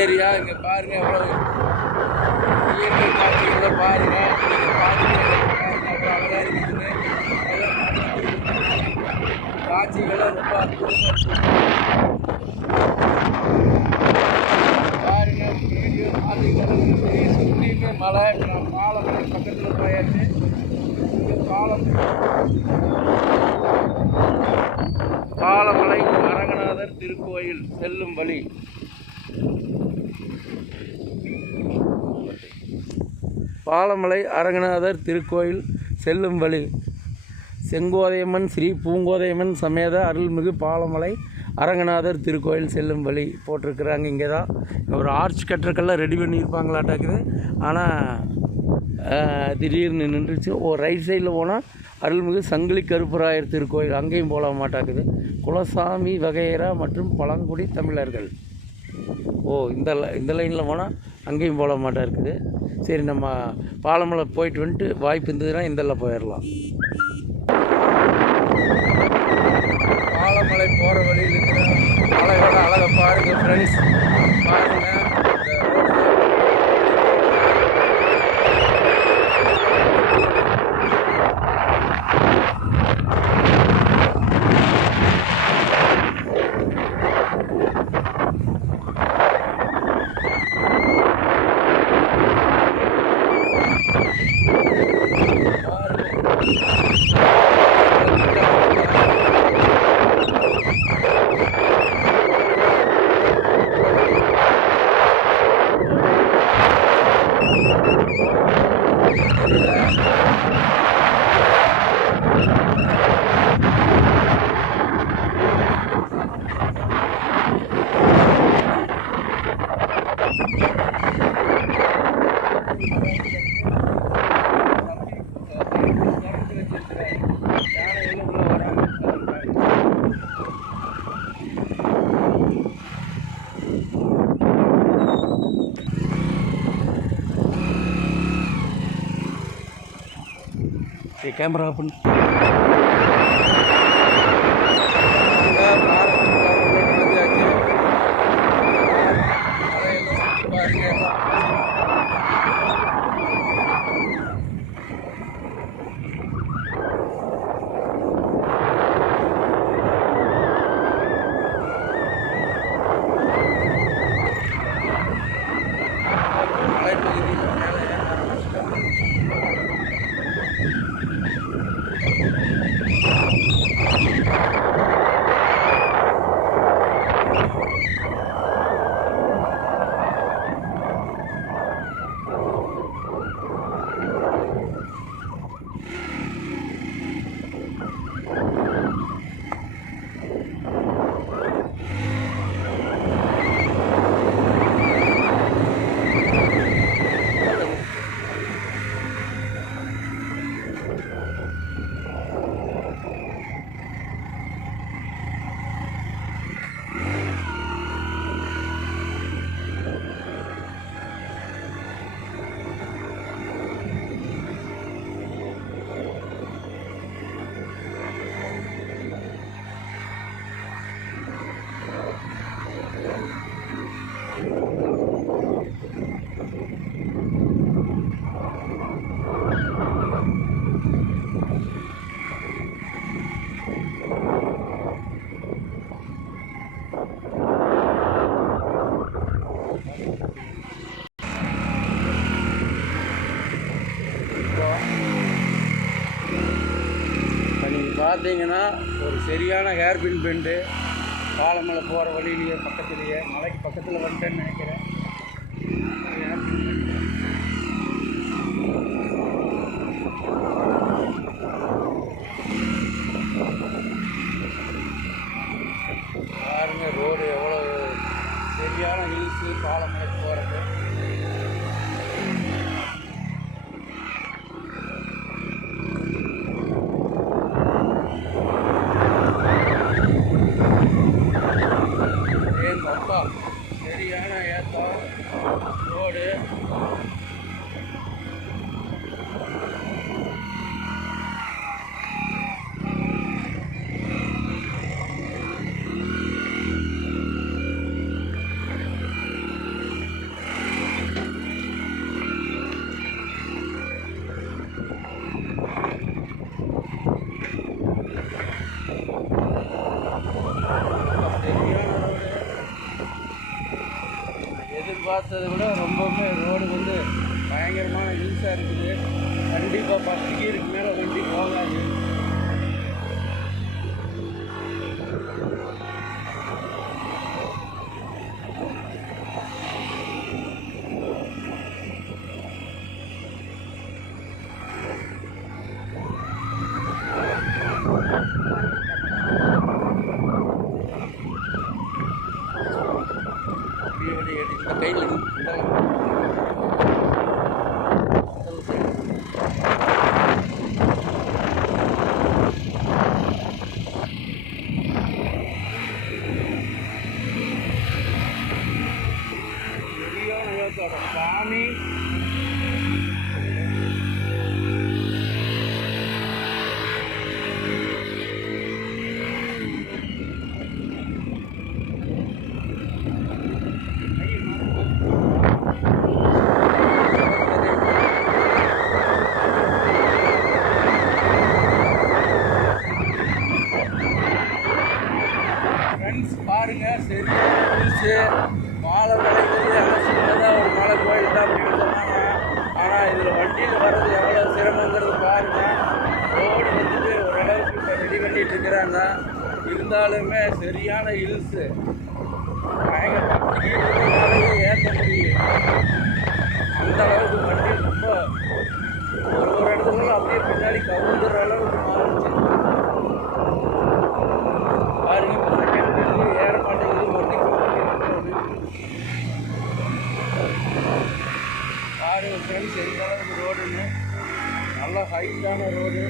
Area. இங்கே பாருங்கள் எவ்வளோ இயற்கை காட்சிகளை பாருங்கள். நீங்கள் பார்த்துட்டு எவ்வளோ அழகாக இருக்குதுன்னு காட்சிகளை ரொம்ப அற்புதமாக பாருங்கள். வீடியோ பார்த்தீங்கன்னா சுற்றியுமே மலை. நான் பாலமலை பக்கத்தில் போயாச்சு. இங்கே பாலமலை அரங்கநாதர் திருக்கோயில் செல்லும் வழி. பாலமலை அரங்கநாதர் திருக்கோயில் செல்லும் வழி. செங்கோதையம்மன் ஸ்ரீ பூங்கோதையம்மன் சமேத அருள்மிகு பாலமலை அரங்கநாதர் திருக்கோயில் செல்லும் வழி போட்டிருக்கிறாங்க. இங்கே தான் ஒரு ஆர்ச் கட்டுறக்கெல்லாம் ரெடி பண்ணியிருப்பாங்களாட்டாக்குது. ஆனால் திடீர்னு நின்றுச்சு. ரைட் சைடில் போனால் அருள்மிகு சங்கிலி கருப்பராயர் திருக்கோயில், அங்கேயும் போக மாட்டாக்குது. குலசாமி வகையரா மற்றும் பழங்குடி தமிழர்கள். இந்த லைனில் போனால் அங்கேயும் போக மாட்டா இருக்குது. சரி, நம்ம பாலமலை போயிட்டு வந்துட்டு வாய்ப்பு இருந்ததுன்னா இந்தெல்லாம் போயிடலாம். பாலமலை போகிற வழியில் இருக்கிற மலையோட அழகை பாருங்கள் ஃப்ரெண்ட்ஸ். பாருங்கள் கேமரா பண்ணு. பார்த்தீங்கன்னா ஒரு சரியான ஹேர்பின் பெண்டு. பாலமலை போகிற வழியிலேயே பக்கத்துலேயே மலைக்கு பக்கத்தில் வந்துட்டேன்னு நினைக்கிறேன். பாருங்க ரோடு எவ்வளோ சரியான ஹில்ஸு பாலமலை போகிறது. சரியான ஏற்றம் ரோடு. எதிர்பார்த்ததை விட ரொம்பவுமே ரோடு வந்து பயங்கரமான ஹில்ஸாக இருக்குது. கண்டிப்பாக 10 கீருக்கு மேலே வண்டி போகாது. இந்த கையில் சாமி பாருங்க. சரி மாலை மலையிலேயே சின்னதாக ஒரு மலை கோயில் தான் அப்படின்னு சொன்னாங்க. ஆனால் இதில் வண்டியில் வர்றது எவ்வளோ சிரமங்கிறது பாருங்கள். ரோடு வந்துட்டு ஓரளவுக்கு இப்போ ரெடி பண்ணிட்டு இருக்கிறாங்க. இருந்தாலுமே சரியான ஹில்ஸு பயங்கரமாலேயே ஏற்ற முடியும். அந்த அளவுக்கு வண்டி ரொம்ப ஒரு இடத்துல அப்படியே பின்னாடி கவுந்துற அளவுக்கு மாறிச்சு பாருங்க. செகண்ட் ஏற மாட்டேங்குது வண்டி பாருங்க ஃப்ரெண்ட்ஸ் எந்த அளவுக்கு ரோடுன்னு. நல்ல ஹைட்டான ரோடு.